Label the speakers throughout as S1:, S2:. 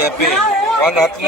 S1: ನಾವು
S2: ಒಂದ್ ಹತ್ತು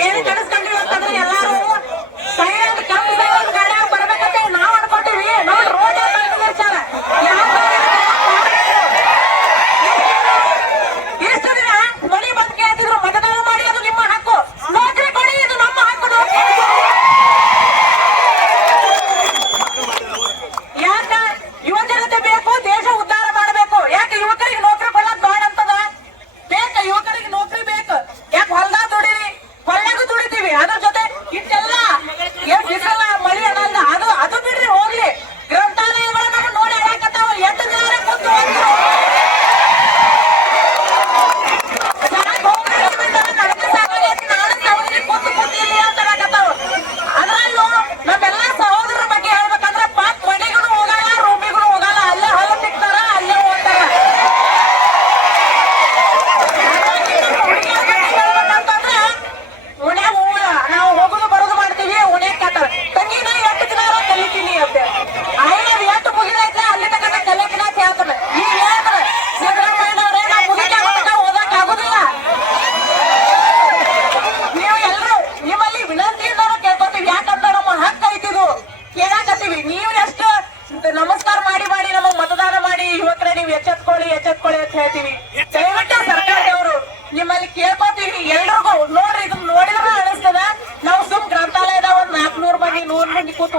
S1: ಅಂತ ದಯವಿಟ್ಟು ಸರ್ಕಾರದವರು ನಿಮ್ಮಲ್ಲಿ ಕೇಳ್ಕೊತೀವಿ ಎಲ್ರಿಗೂ ನೋಡ್ರಿ ಇದನ್ನ ನೋಡಿದ್ರೆ ಅನಿಸ್ತದ. ನಾವು ಸುಮ್ ಗ್ರಂಥಾಲಯದ ಒಂದ್ ನಾಲ್ಕನೂರು ಮಂದಿ, ನೂರ್ ಮಂದಿ ಕೂತು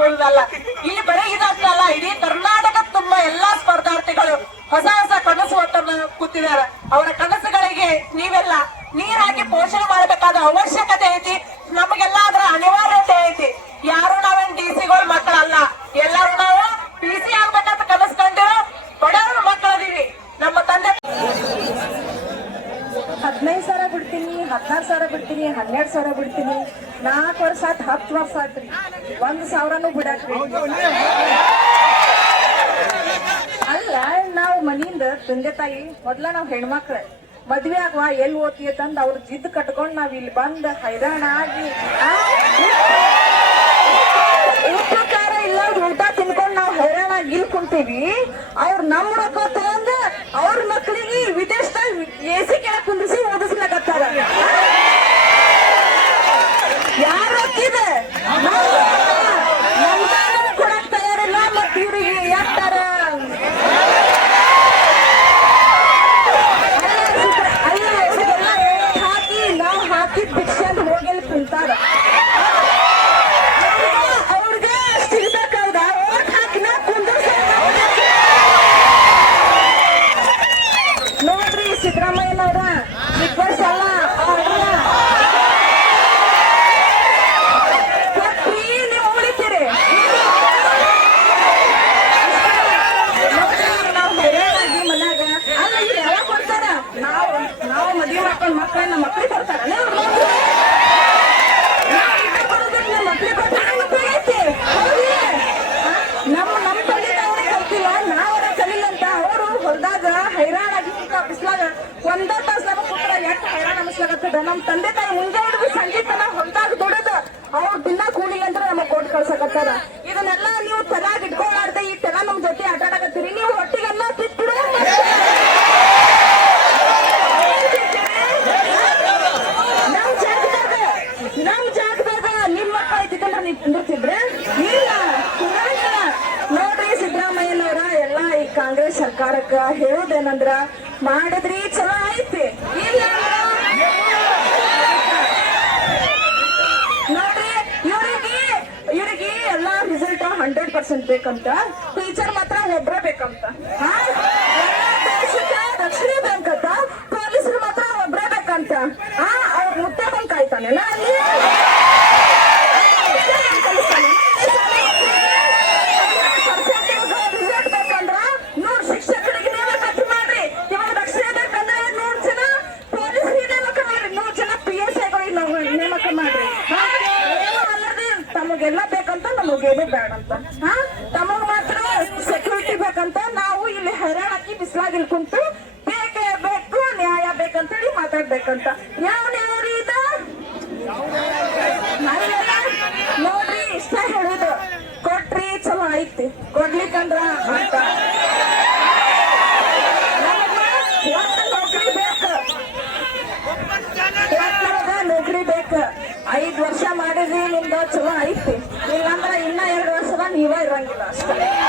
S1: ಇಲ್ಲಿ ಬರೀ ಇದಷ್ಟಲ್ಲ ಇಡೀ ಕರ್ನಾಟಕ ತುಂಬಾ ಎಲ್ಲಾ ಸ್ಪರ್ಧಾರ್ಥಿಗಳು ಹೊಸ ಹೊಸ ಕನಸು ಹೊತ್ತನ್ನ ಕೂತಿದ್ದಾರೆ. ಅವರ ಕನಸುಗಳಿಗೆ ನೀವೆಲ್ಲ ನೀರಾಗಿ ಪೋಷಣೆ ಮಾಡಬೇಕಾದ ಅವಶ್ಯಕತೆ
S3: ಬಿಡ್ತೀನಿ ಹನ್ನೆರಡು ಸಾವಿರ ಬಿಡ್ತೀನಿ. ನಾಲ್ಕು ವರ್ಷ ಆತ್ ಹತ್ತು ವರ್ಷ ಆತ್ರಿ ಒಂದ್ ಸಾವಿರನೂ ಬಿಡಾಕ್ರಿ ಅಲ್ಲ, ನಾವು ಮನಿಯಿಂದ ತಂದೆ ತಾಯಿ, ಮೊದ್ಲ ನಾವ್ ಹೆಣ್ಮಕ್ಳ. ಮದ್ವೆ ಆಗುವ, ಎಲ್ಲಿ ಓದ್ತೀಯ ತಂದ್ ಅವ್ರ ಜಿದ್ ಕಟ್ಕೊಂಡ್ ನಾವ್ ಇಲ್ಲಿ ಬಂದ್ ಹೈರಾಣ ಆಗಿ ಉಪಕಾರ ಇಲ್ಲ ಊಟ ತಿನ್ಕೊಂಡ್ ನಾವ್ ಹೈರಾಣ ಆಗಿ ಇಲ್ಲಿ ಕುಂತೀವಿ. ಅವ್ರ ನಮ್ಮ ರೊಕ್ಕ ತಗೊಂಡ್ ಅವ್ರ ಮಕ್ಳಿಗೆ ವಿದೇಶದಾಗ ಎಸಿ ಕೆಳಗ್ ಕುಂದಿಸಿ ಓದಿಸ್ಲಕತ್ತಾರ ಯಾರ ರೊಕ್ಕಿದೆ ನಮ್ದಾನು ಕೊಡಕ್ ತಯಾರಿಲ್ಲ ಮತ್ ಇವ್ರಿಗೆ ಯಾಕ್ತಾರ ಅಲ್ಲ ಅವ್ರಿಗೆಲ್ಲ ಹಾಕಿ ನಾವ್ ಹಾಕಿದ್ ಭಿಕ್ಷೆ ಅಂತ ಹೋಗಿ ಅಲ್ಲಿ ಕುಂತಾರ ಅವ್ರಿಗೆ ಸಿಗ್ಬೇಕಾದ ಓಟ್ ಹಾಕಿ ನಾ ಕುಂದರ್ಸ ನೋಡ್ರಿ ಸಿದ್ದರಾಮಯ್ಯನವ್ರ ಇಬ್ಬರು ಸಲ ಅವ್ರನ್ನ ಕೊಟ್ರಿ ನೀವು ಉಳಿತೀರಿ ನೋಡ್ರಿ, ನಾವ್ ಹೈರಾಣಾಗಿ ಮನ್ಯಾಗ ಅಲ್ಲ ಇವ್ರು ಯಾವಾಗ ಕೊಡ್ತಾರ ನಾವು ನಾವು ಮದ್ವೆ ಮಾಡ್ಕೊಂಡ್ ಮಕ್ಕಳನ್ನ ನಮ್ಮ ಮಕ್ಳಿಗೆ ಕೊಡ್ತಾರ ನಮ್ಮ ನಮ್ಮ ತಂದೆ ತಾಯಿನೇ ಕಲ್ತಿಲ್ಲ ನಾವರ ಕಲಿಲ್ಲ ಅಂತ ಅವರು ಹೊಲ್ದಾಗ ಹೈರಾಣಾಗಿ ಬಿಸ್ಲಾಗ ಒಂದ ತಾಸ್ ನಮಗ್ ಕೊಟ್ರ ಎಷ್ಟು ಹೈರಾಣ ಅನಿಸ್ಲಾಗತ್ತದ ನಮ್ ತಂದೆ ತಾಯಿ ಮುಂದೆ ಹಿಡಿದು ಸಂಗೀತನ ಹೊಲದಾಗ ದುಡಿದ ಅವ್ರ ದಿನ ಕೂಲಿ ಅಂತ ನಮ್ಮ ಕೊಟ್ಟು ಕಳ್ಸಕತ್ತಾರ. ಇದನ್ನೆಲ್ಲ ನೀವು ತಲಾಗ ಈ ತರ ನಮ್ ಜೊತೆ ಆಟಾಡಕತ್ತೀರಿ. ನೀವು ಹೊಟ್ಟಿಗೆಲ್ಲ ತಿತ್ತಿಡು ನಮ್ ಜಾಗದಾಗ ನಮ್ ಜಾಗದಾಗ ನಿಮ್ ಮಕ್ಕಳ ಐತಿಕಂದ್ರ ನೀವ್ ಕುಂದಿರ್ತಿದ್ರೆ ಇಲ್ಲ. ಕುಂದ್ರಂಗಿಲ್ಲ ನೋಡ್ರಿ ಎಲ್ಲಾ ಈ ಕಾಂಗ್ರೆಸ್ ಸರ್ಕಾರಕ್ಕ ಹೇಳೋದೇನಂದ್ರ ಮಾಡಿದ್ರಿ ಚಲೋ ಐತಿ. ಇಲ್ಲ. ಪರ್ಸೆಂಟ್ ಬೇಕಂತ? ಟೀಚರ್ ಮಾತ್ರ ಒಬ್ಬರೇ ಬೇಕಂತ. ಹಾ? ಬ್ಯಾಂಕ್ ಅಂತ ಪೊಲೀಸರು ಮಾತ್ರ ಒಬ್ರೇ ಬೇಕಂತ. ಹಾ, ಅವ್ರ ಮುತ್ತೆ ಬಂದ್ ಕಾಯ್ತಾನೆ ಅಲ್ಲಿ ರಿಸಲ್ಟ್ ಹೋಗೋದು ಬೇಡ ಅಂತ. ತಮಗ್ ಮಾತ್ರ ಸೆಕ್ಯೂರಿಟಿ ಬೇಕಂತ ನಾವು ಇಲ್ಲಿ ಹೈರಾಣಾಕಿ ಬಿಸಿಲಾಗಿ ಇಲ್ಲಿ ಕುಂತು ಬೇಕೇ ಬೇಕು, ನ್ಯಾಯ ಬೇಕಂತೇಳಿ ಮಾತಾಡ್ಬೇಕಂತ. ಯಾವ ನ್ಯಾಯ ಇದ? ನೋಡ್ರಿ, ಇಷ್ಟ ಹೇಳುದು. ಕೊಟ್ರಿ ಚಲೋ ಐತಿ. ಕೊಡ್ಲಿಕ್ಕಂದ್ರ ಅಂತ. ನೌಕರಿ ಬೇಕ. ಐದ್ ವರ್ಷ ಮಾಡಿದ್ರಿ, ನಿಮ್ದು ಚಲೋ ಐತಿ. ಇಲ್ಲ ಬರಂಗಿಲ್ಲ ಅಷ್ಟೇ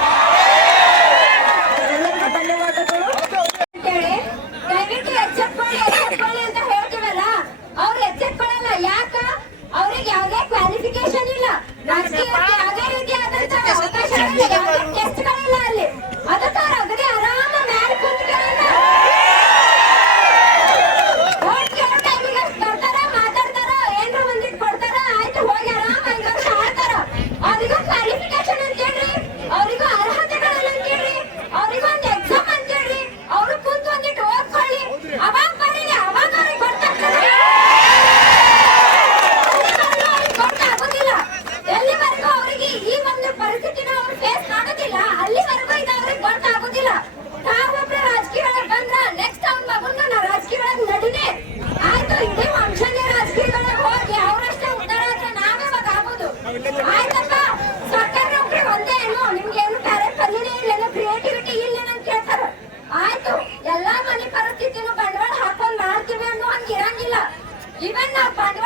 S3: Even the